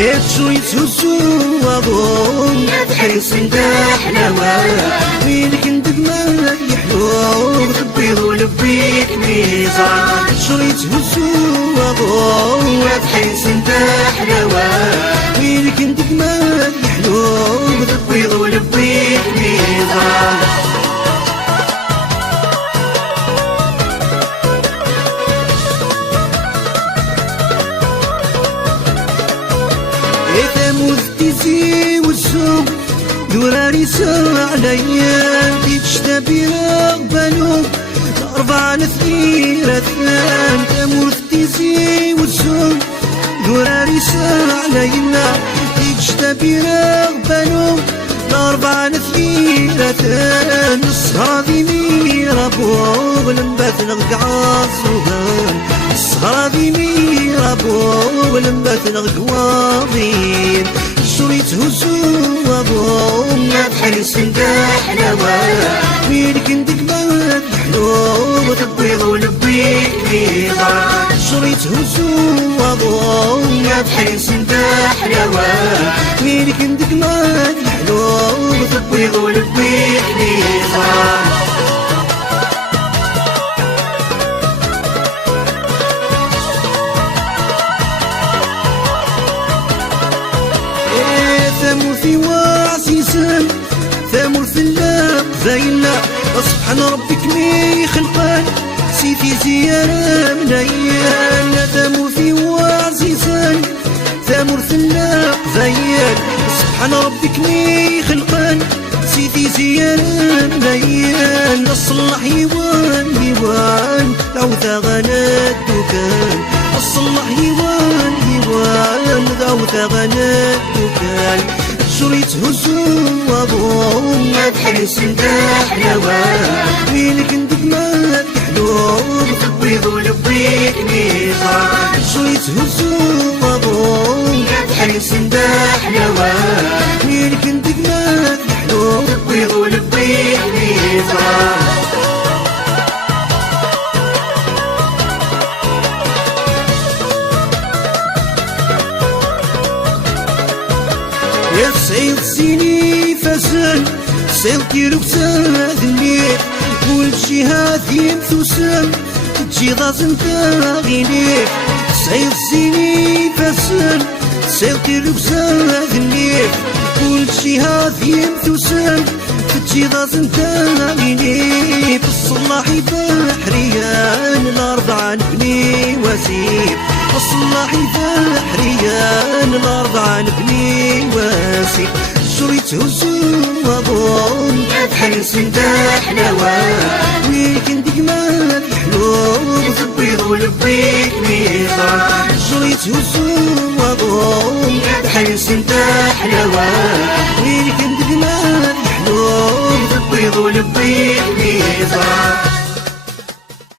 شوي تهزو وضوم بحريص نداح نواه وين كندق ما يحلو تبيض ولبيك ميزان شوي تهزو وضوم بحريص نداح نواه وين كندق ما يحلو تبيض ولبيك ميزان مفتزي والسوق دوراري سرع عليا تشتبي رغبانو 4 2 3 مفتزي والسوق دوراري سرع عليا تشتبي رغبانو 4 2 3 السهرة ذي ميرا بوغ لمبات نغق عالصوغان السهرة ذي ميرا بوغ لمبات نغق واضين شريت هزو وضوم بحريص نداح نواه وين كندق ما يحلو تبيض ولبيك ميضان شريت هزو وضوم بحريص نداح نواه وين كندق ما يحلو تبيض ولبيك ميضان ثمر في وعسيسان ثمر في اللاب زينا سبحان ربك مي خلقان سيفي زيارة منيان ثمر في وعسيسان ثمر في اللاب زيان سبحان ربك مي خلقان سيفي زيارة منيان الصلاح يوان العوثة غنى الدكان الصلاح يوان العوثة غنى الدكان شريت هزو وضوم بحريص نداح نواه وين كندق ما يحلو تبيض ولبيك ميزان شريت هزو وضوم بحريص نداح نواه وين كندق ما يحلو تبيض ولبيك ميزان يا سعيد سيني فسن سيلكي ركسان ذنيت كلشي هاثيم ثوسن تجي ضازن تاغينيك سعيد سيني فسن سيلكي ركسان ذنيت كلشي هاثيم ثوسن تجي ضازن تاغينيك الصلاحي بحريان الأربعة نبني وزير الصلاحي بحريان الأربعة نبني واسي شريت هزو وضوم بحريص نداح نواه وين كندق ما يحلو تبيض ولبيك ميضان شريت هزو وضوم بحريص نداح نواه وين كندق ما يحلو تبيض ولبيك ميضان